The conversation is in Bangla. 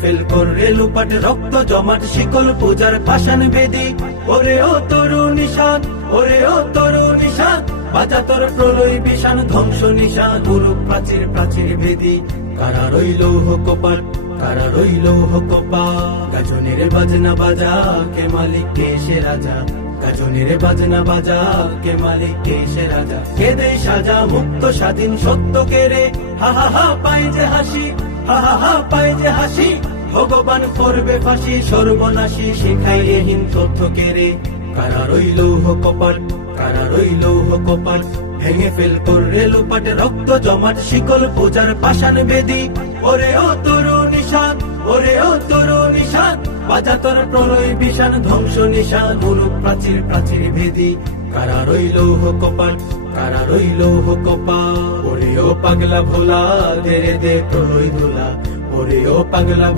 ফেল করে লুপাট রক্ত জমাট শিকল পূজার পাষাণ বেদি। ওরে ও তরুণ নিশান, ওরে ও তরুণ নিশান, বাজা তোর প্রলয় বিষাণ ধ্বংস নিশান উরুপ প্রাচীর প্রাচীর বেদি। কারা রইল কপাট, কারা রইল কপাট, গাজনের বাজনা বাজা কে মালিক কে সে রাজা, গাজনের বাজনা বাজা কে মালিক কে সে রাজা। কে দেয় সাজা মুক্ত স্বাধীন সত্য কে রে, হা হা হা পায় যে হাসি, হা হা হা পায় যে হাসি। ভগবান করবে ফাঁসি সর্বনাশী শিখাইহীন তথ্য কে রে। কারা রইল কপাট, কারা রইল কপাট, ভেঙে ফেল করে লুপাট রক্ত জমাট শিকল পূজার পাষাণ বেদি। ওরে ও তরুণ নিশান, ওরে ও তরুণ নিশান, বাজা তোর প্রলয় বিষাণ ধ্বংস নিশান উরুপ প্রাচীর প্রাচীর ভেদি। কারা রইল কপাট, কারা রইল কপাট, ওরে ও পাগলা ভোলা দে রে দে প্রলয় ধুলা, ওরে ও পাগলা।